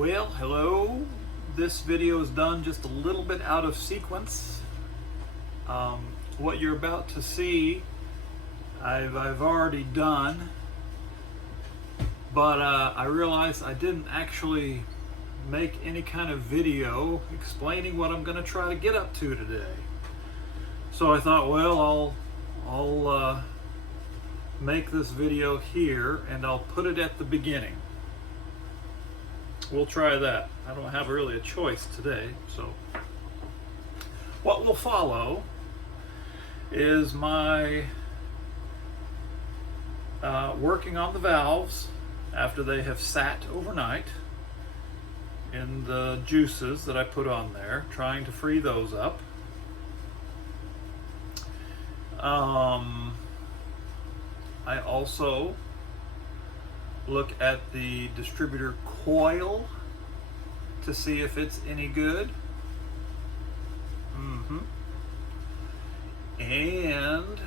Well, hello. This video is done just a little bit out of sequence. What you're about to see, I've already done, but I realized I didn't actually make any kind of video explaining what I'm going to try to get up to today. So I thought, well, I'll make this video here and I'll put it at the beginning. We'll try that. I don't have really a choice today, so what will follow is my working on the valves after they have sat overnight in the juices that I put on there, trying to free those up. I also look at the distributor coil to see if it's any good. And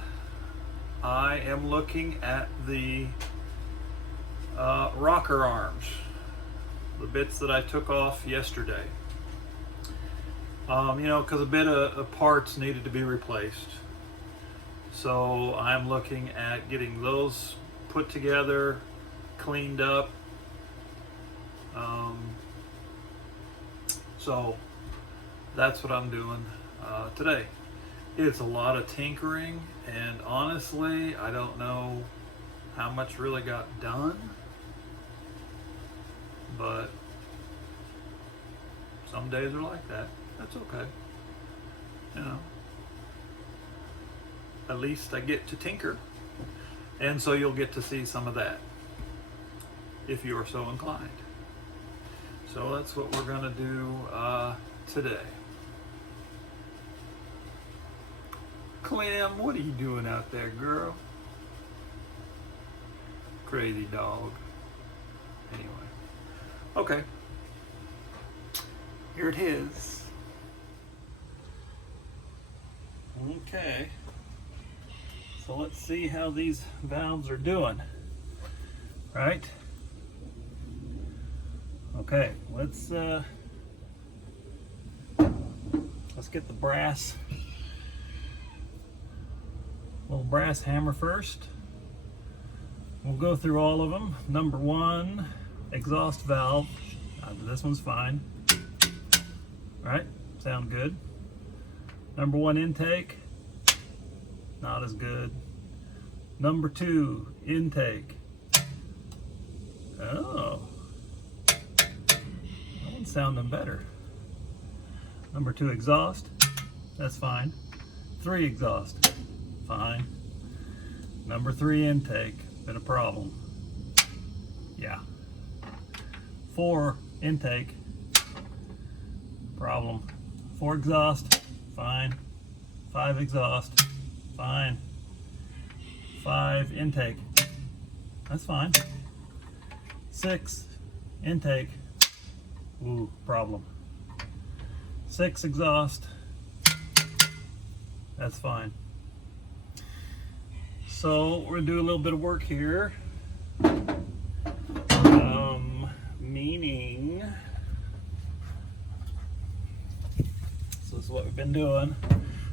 I am looking at the rocker arms, the bits that I took off yesterday. Because a bit of parts needed to be replaced. So I'm looking at getting those put together, cleaned up. So that's what I'm doing today. It's a lot of tinkering, and honestly, I don't know how much really got done, but some days are like that. That's okay. At least I get to tinker, and so you'll get to see some of that if you are so inclined. So that's what we're gonna do today. Clem, what are you doing out there, girl? Crazy dog. Anyway, okay, here it is. Okay, so let's see how these valves are doing. Right? Okay, let's get the little brass hammer first. We'll go through all of them. Number one, exhaust valve. This one's fine. Right? Sound good. Number one, intake. Not as good. Number two, intake. Oh. That one's sounding better. Number two, exhaust. That's fine. Three, exhaust. Fine. Number three, intake. Been a problem. Yeah. Four, intake. Problem. Four, exhaust. Fine. Five, exhaust. Fine. Five, intake. That's fine. Six, intake. Ooh, problem. Six, exhaust. That's fine. So we're gonna do a little bit of work here. Meaning, so this is what we've been doing.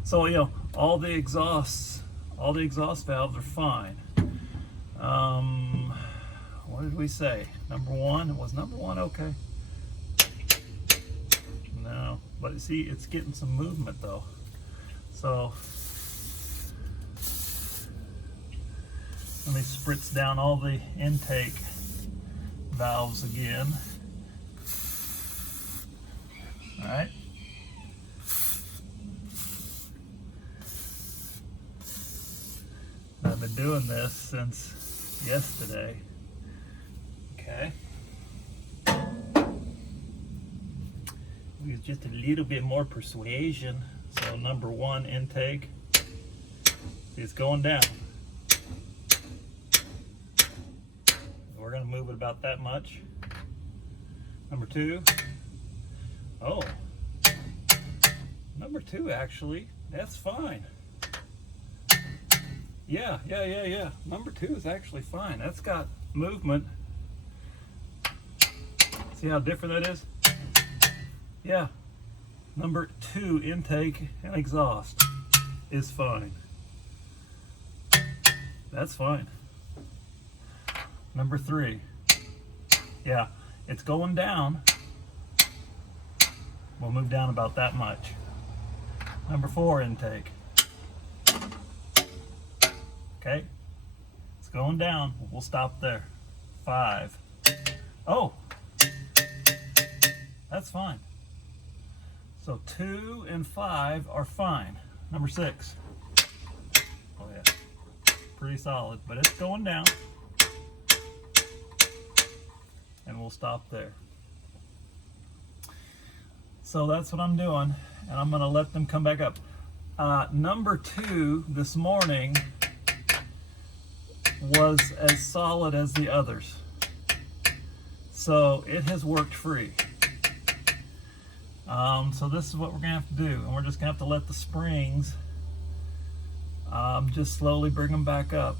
So all the exhaust valves are fine. What did we say? Number one? Was number one okay? No, but see, it's getting some movement though. So let me spritz down all the intake valves again. All right. I've been doing this since yesterday. Okay. With just a little bit more persuasion. So number one, intake, is going down. We're going to move it about that much. Number two. Oh. Number two, actually, that's fine. Yeah. Number two is actually fine. That's got movement. See how different that is? Yeah. Number 2 intake and exhaust is fine. That's fine. Number 3. Yeah, it's going down. We'll move down about that much. Number 4 intake. Okay, it's going down. We'll stop there. 5. Oh, that's fine. So 2 and 5 are fine. Number 6. Oh yeah, pretty solid, but it's going down. And we'll stop there. So that's what I'm doing, and I'm gonna let them come back up. Number 2 this morning was as solid as the others. So it has worked free. So this is what we're gonna have to do, and we're just gonna have to let the springs just slowly bring them back up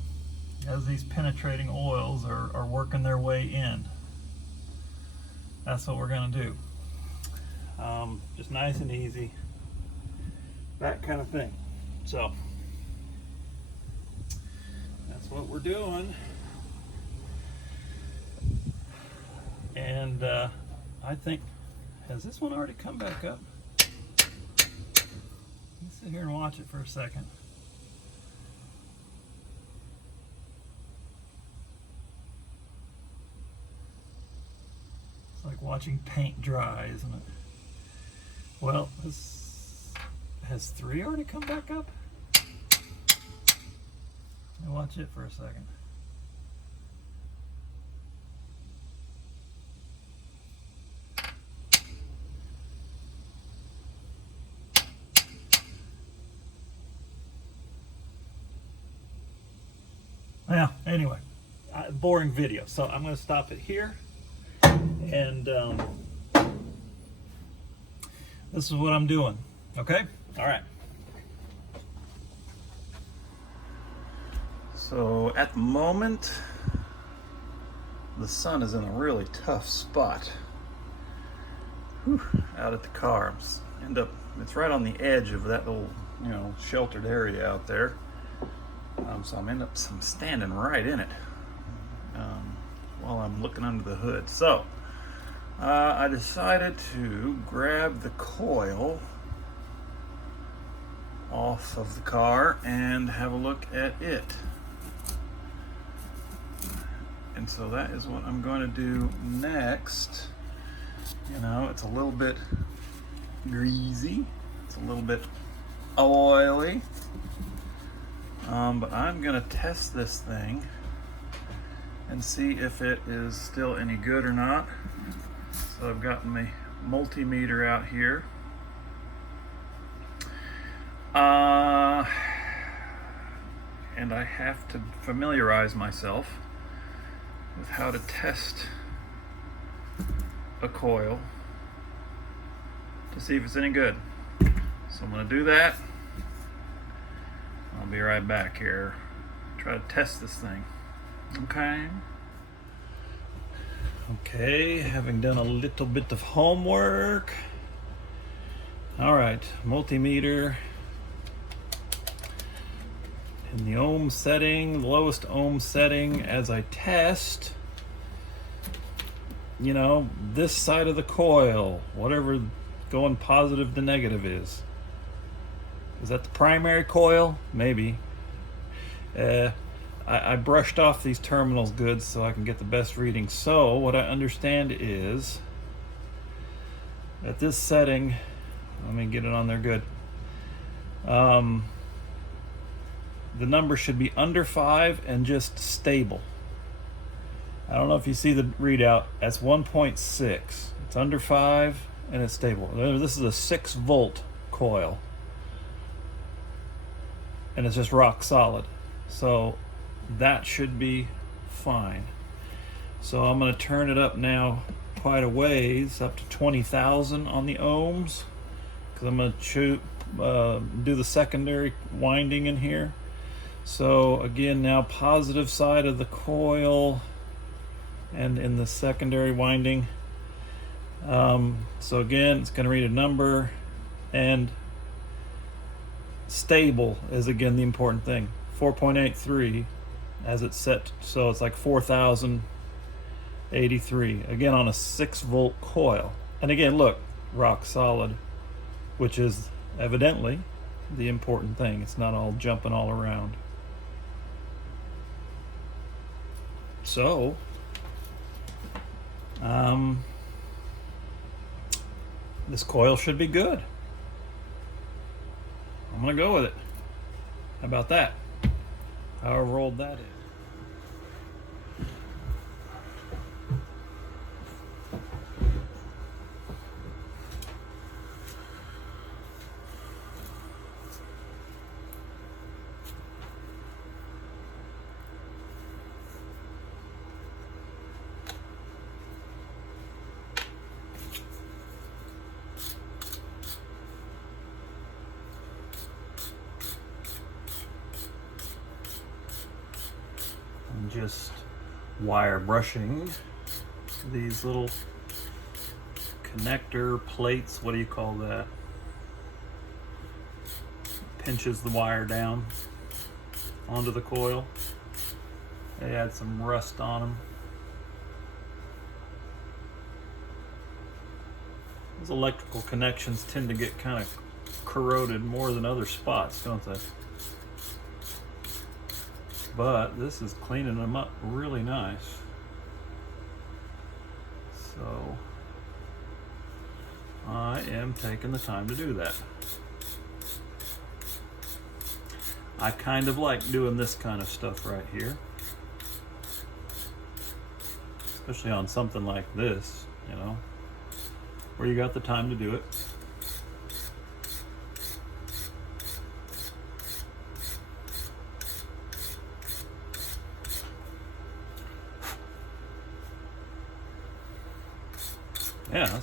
as these penetrating oils are working their way in. That's what we're gonna do. Just nice and easy, that kind of thing. So that's what we're doing. And I think, has this one already come back up? Let's sit here and watch it for a second. It's like watching paint dry, isn't it? Well, has 3 already come back up? Let me watch it for a second. Yeah, anyway, boring video. So I'm going to stop it here. And this is what I'm doing. Okay? All right. So at the moment, the sun is in a really tough spot. Whew, out at the car. It's right on the edge of that little, sheltered area out there. So I'm standing right in it while I'm looking under the hood. So I decided to grab the coil off of the car and have a look at it. And so that is what I'm going to do next. It's a little bit greasy, it's a little bit oily, but I'm going to test this thing and see if it is still any good or not. So I've got my multimeter out here. And I have to familiarize myself with how to test a coil to see if it's any good. So I'm going to do that. I'll be right back here. Try to test this thing. Okay, having done a little bit of homework. All right, multimeter in the ohm setting, the lowest ohm setting as I test. This side of the coil, whatever going positive to negative is. Is that the primary coil? Maybe. I brushed off these terminals good so I can get the best reading. So what I understand is at this setting, let me get it on there good. The number should be under 5 and just stable. I don't know if you see the readout. That's 1.6. It's under 5 and it's stable. This is a 6-volt coil. And it's just rock solid. So that should be fine. So I'm going to turn it up now quite a ways, up to 20,000 on the ohms, because I'm going to do the secondary winding in here. So again, now positive side of the coil and in the secondary winding, So again, it's going to read a number, and stable is again the important thing. 4.83 as it's set, so it's like 4,083 again on a 6-volt coil. And again, look, rock solid, which is evidently the important thing. It's not all jumping all around. So this coil should be good. I'm gonna go with it. How about that? However old that is. Just wire brushing these little connector plates. What do you call that? Pinches the wire down onto the coil. They had some rust on them. Those electrical connections tend to get kind of corroded more than other spots, don't they? But this is cleaning them up really nice. So I am taking the time to do that. I kind of like doing this kind of stuff right here, especially on something like this, you know, where you got the time to do it. Yeah,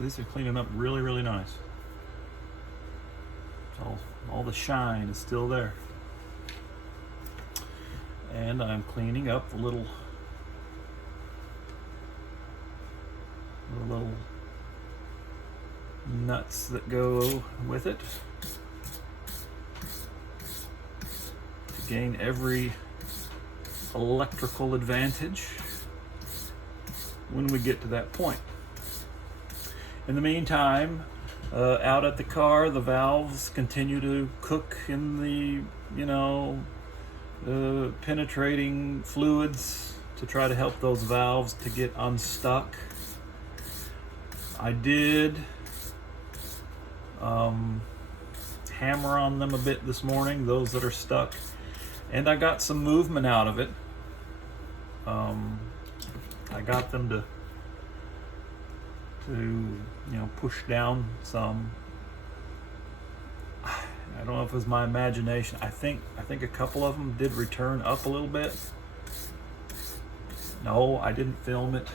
these are cleaning up really, really nice. All the shine is still there. And I'm cleaning up the little nuts that go with it to gain every electrical advantage when we get to that point. In the meantime, out at the car, the valves continue to cook in the, penetrating fluids to try to help those valves to get unstuck. I did hammer on them a bit this morning, those that are stuck, and I got some movement out of it. I got them to push down some. I don't know if it was my imagination. I think a couple of them did return up a little bit. No, I didn't film it.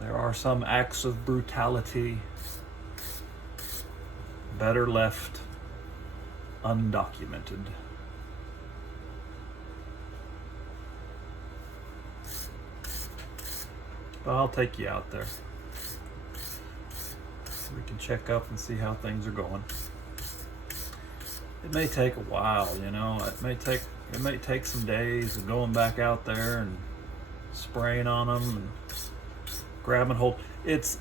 There are some acts of brutality better left undocumented. But I'll take you out there so we can check up and see how things are going. It may take a while, It may take some days of going back out there and spraying on them and grabbing hold. It's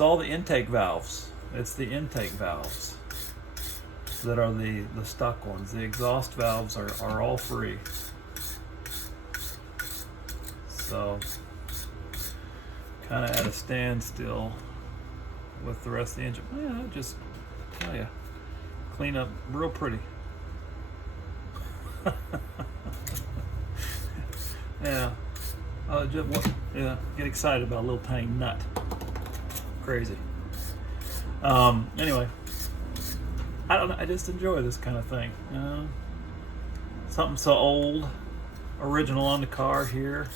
all the intake valves. It's the intake valves that are the stuck ones. The exhaust valves are all free. So kind of at a standstill with the rest of the engine. Yeah, just tell you, clean up real pretty. Yeah. Get excited about a little tiny nut. Crazy. Anyway, I don't know. I just enjoy this kind of thing. Something so old, original on the car here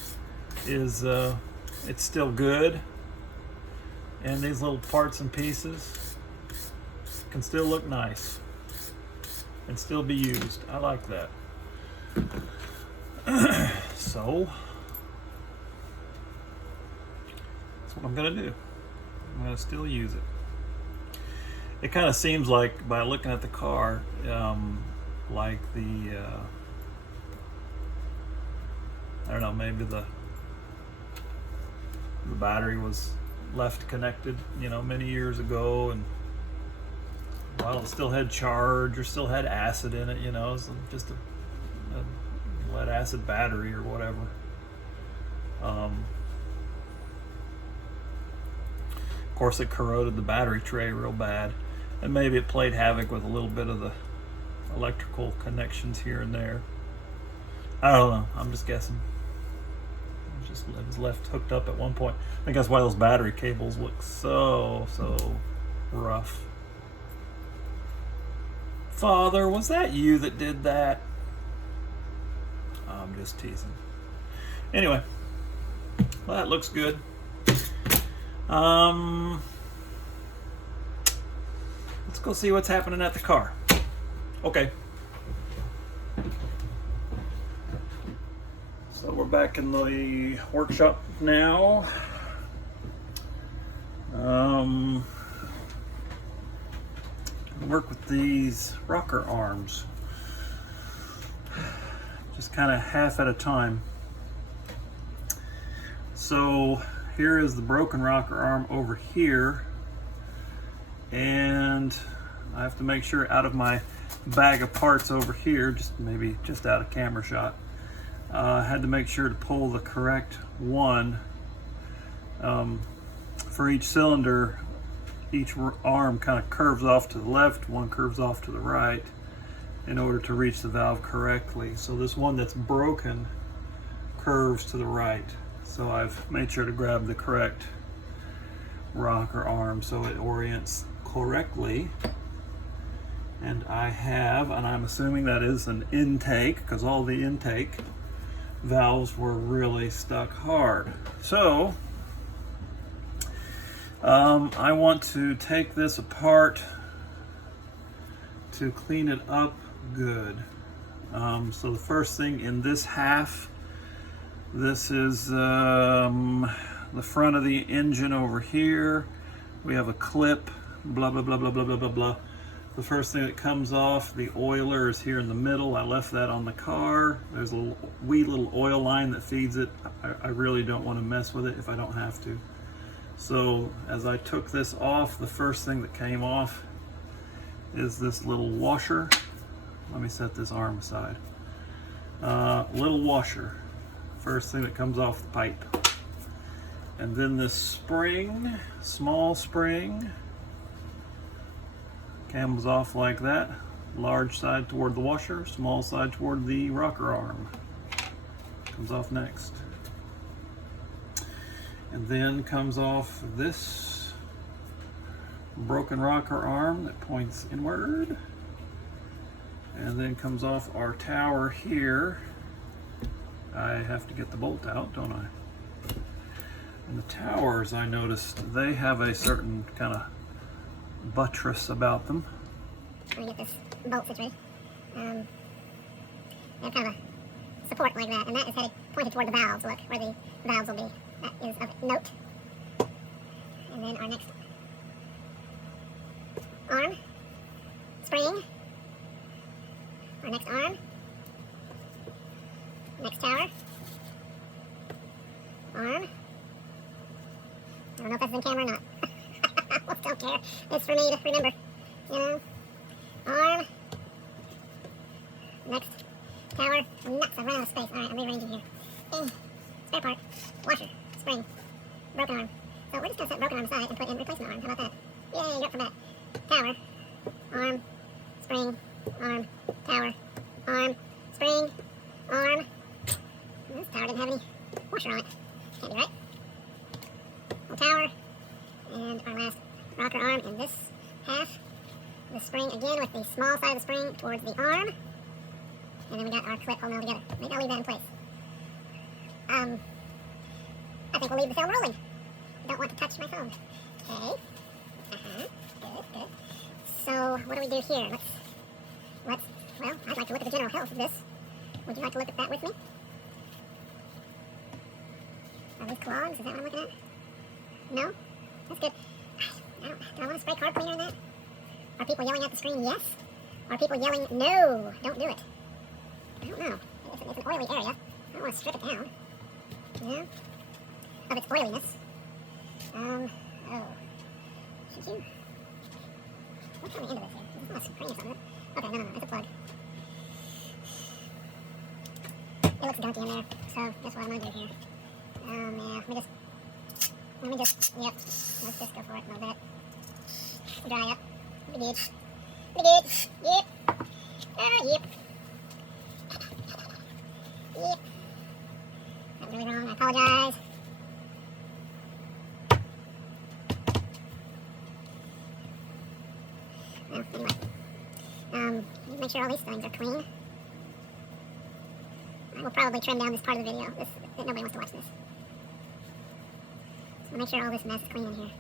is it's still good, and these little parts and pieces can still look nice and still be used. I like that. So That's what I'm gonna do. I'm gonna still use it. It kind of seems like, by looking at the car, like the I don't know, maybe the battery was left connected, many years ago, and while it still had charge or still had acid in it, it's just a lead acid battery or whatever. Of course, it corroded the battery tray real bad, and maybe it played havoc with a little bit of the electrical connections here and there. I don't know. I'm just guessing. It was left hooked up at one point. I think that's why those battery cables look so rough. Father, was that you that did that? I'm just teasing. Anyway, well, that looks good. Let's go see what's happening at the car. Okay. So we're back in the workshop now. Work with these rocker arms, just kind of half at a time. So here is the broken rocker arm over here, and I have to make sure out of my bag of parts over here, maybe just out of camera shot, I had to make sure to pull the correct one. For each cylinder, each arm kind of curves off to the left, one curves off to the right in order to reach the valve correctly. So this one that's broken curves to the right. So I've made sure to grab the correct rocker arm so it orients correctly. And I'm assuming that is an intake, because all the intake valves were really stuck hard. So I want to take this apart to clean it up good. So the first thing in this half, this is the front of the engine over here. We have a clip, blah, blah, blah, blah, blah, blah, blah, blah. The first thing that comes off, the oiler, is here in the middle. I left that on the car. There's a wee little oil line that feeds it. I really don't want to mess with it if I don't have to. So as I took this off, the first thing that came off is this little washer. Let me set this arm aside. Little washer. First thing that comes off the pipe. And then this spring, small spring, comes off like that. Large side toward the washer, small side toward the rocker arm. Comes off next. And then comes off this broken rocker arm that points inward. And then comes off our tower here. I have to get the bolt out, don't I? And the towers, I noticed, they have a certain kind of buttress about them. Let me get this bolt situated. They have kind of a support like that, and that is headed pointed toward the valves. Look where the valves will be. That is of note. And then our next arm, spring. Our next arm, next tower, arm. I don't know if that's in camera or not. I don't care. It's for me to remember, Arm. Next tower. Nuts, I ran out of space. Alright, I'm rearranging here. Spare part. Washer. Spring. Broken arm. So we're just going to set broken arm aside and put in replacement arm. How about that? Yay, you're up for that. Tower. Arm. Spring. Arm. Tower. Arm. Spring. Arm. This tower didn't have any washer on it. Can't be right. Tower. And our last rocker arm in this half. The spring again with the small side of the spring towards the arm. And then we got our clip holding it all together. Maybe I'll leave that in place. I think we'll leave the film rolling. I don't want to touch my phone. Okay. Good. So, what do we do here? Well, I'd like to look at the general health of this. Would you like to look at that with me? Are these clogs? Is that what I'm looking at? No? That's good. Do I want to spray carb cleaner in that? Are people yelling at the screen yes? Are people yelling no? Don't do it. I don't know. It's an oily area. I don't want to strip it down. Yeah? Of its oiliness. Oh. Should you? What's on the end of this here? Is this not a screen or something? Okay, no. It's a plug. It looks gunky in there, so that's what I'm gonna do here. Yeah, let me just, yep. Let's just go for it a little bit. Dry up. Pretty good. Yep. Yep. That was really wrong. I apologize. Well, anyway. Make sure all these things are clean. I will probably trim down this part of the video. Nobody wants to watch this. So make sure all this mess is clean in here.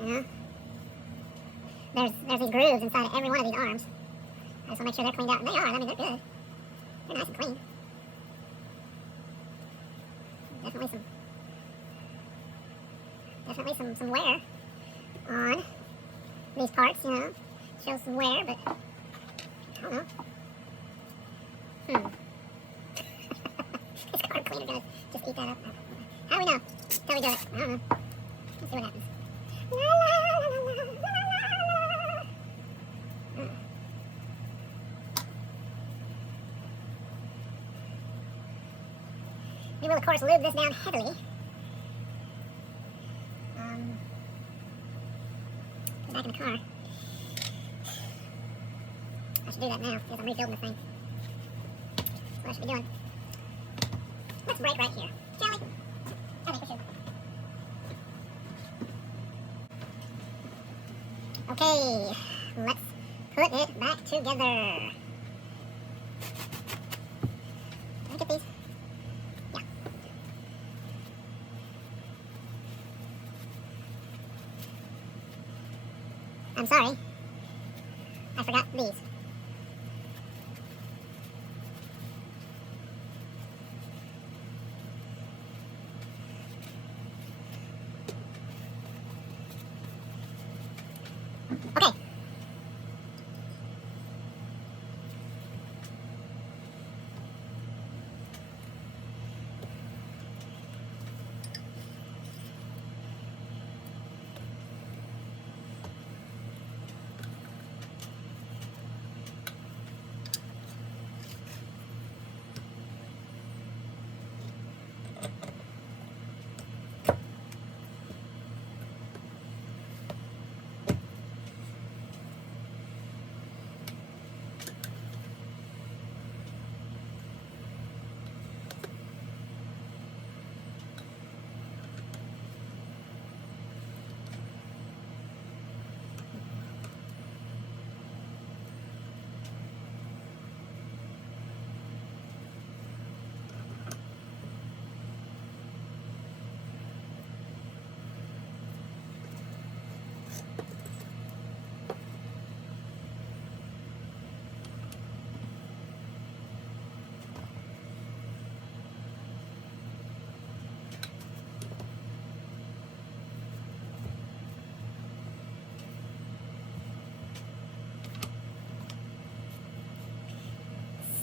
You know? There's these grooves inside of every one of these arms. I just want to make sure they're cleaned out. And they are. I mean, they're good. They're nice and clean. Definitely some wear on these parts, you know. Shows some wear, but I don't know. This carb cleaner gonna just eat that up. How do we know? Till we do it. I don't know. Let's see what happens. We will, of course, lube this down heavily. Put it back in the car. I should do that now, because I'm rebuilding this thing. That's what I should be doing. Let's break right here, shall we? I think we should. Okay, let's put it back together. Can I get these? Yeah. I'm sorry. I forgot these. Okay.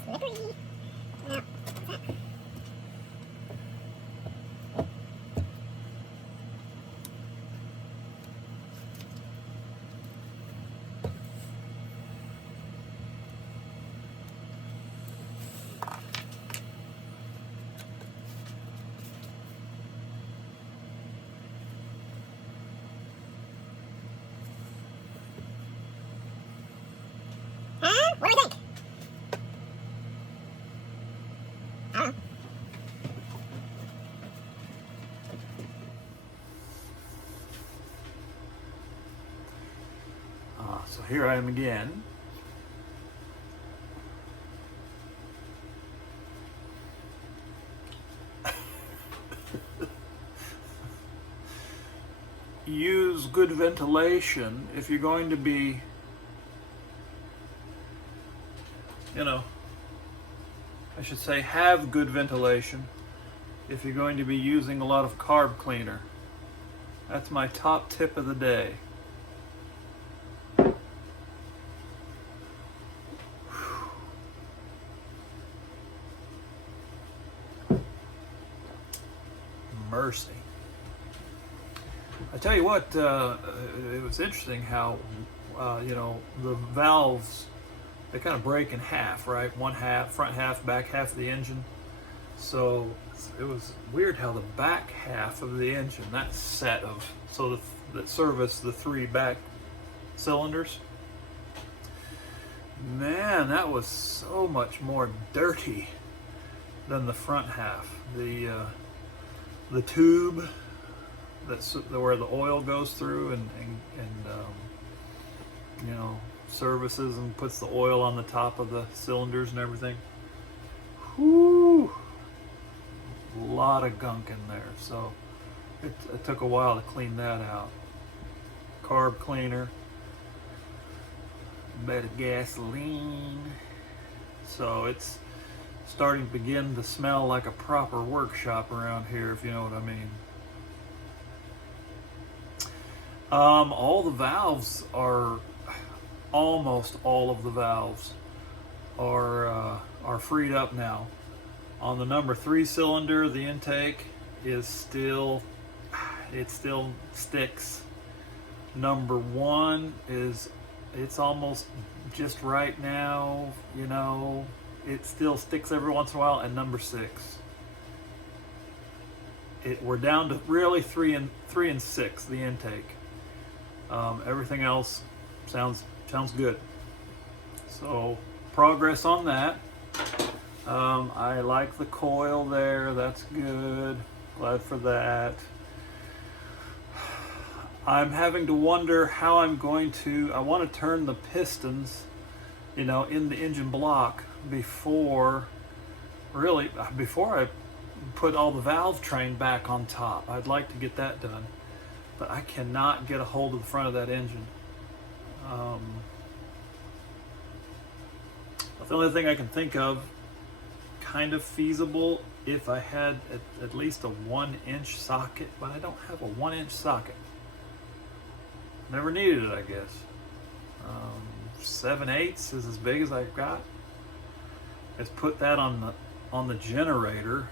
Slippery. Now, what's that? Huh? What do we think? I don't know. So here I am again. Use good ventilation if you're going to be, I should say have good ventilation if you're going to be using a lot of carb cleaner. That's my top tip of the day. Mercy. I tell you what, it was interesting how, the valves, they kind of break in half, right? One half, front half, back half of the engine. So it was weird how the back half of the engine, that set of, that service the 3 back cylinders, man, that was so much more dirty than the front half. The tube that's where the oil goes through and services and puts the oil on the top of the cylinders and everything. Whoo! A lot of gunk in there, so it took a while to clean that out. Carb cleaner, a bit of gasoline, so it's starting to begin to smell like a proper workshop around here, if you know what I mean. All the valves are, almost all of the valves are freed up now. On the number 3 cylinder, the intake is still sticks. Number 1 it's almost just right now, it still sticks every once in a while. And number 6, we're down to really 3 and 6, the intake. Everything else sounds good. So progress on that. I like the coil there. That's good. Glad for that. I'm having to wonder how I'm going to. I want to turn the pistons, in the engine block before I put all the valve train back on top. I'd like to get that done, but I cannot get a hold of the front of that engine. The only thing I can think of, kind of feasible, if I had at least a 1-inch socket, but I don't have a 1-inch socket. Never needed it, I guess. 7/8 is as big as I've got. Let's put that on the generator,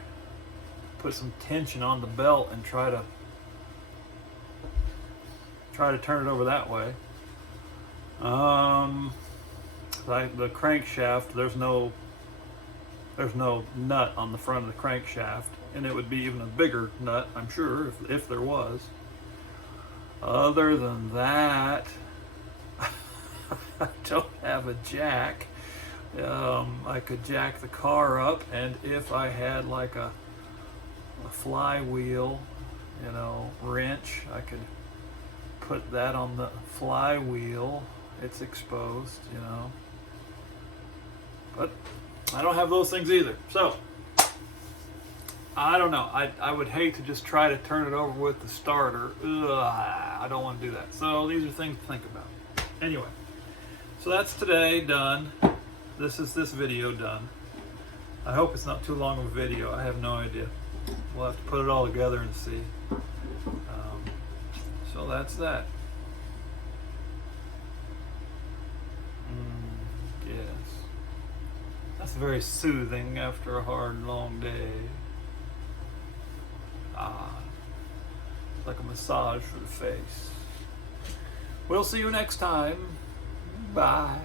put some tension on the belt, and try to turn it over that way. Like the crankshaft, there's no nut on the front of the crankshaft, and it would be even a bigger nut, I'm sure, if there was. Other than that, I don't have a jack. I could jack the car up, and if I had like a flywheel, wrench, I could put that on the flywheel. It's exposed, but I don't have those things either. So I don't know. I would hate to just try to turn it over with the starter. I don't want to do that. So these are things to think about. Anyway, so that's today done. This is this video done. I hope it's not too long of a video. I have no idea. We'll have to put it all together and see. So that's that. Yes. That's very soothing after a hard, long day. Like a massage for the face. We'll see you next time. Bye.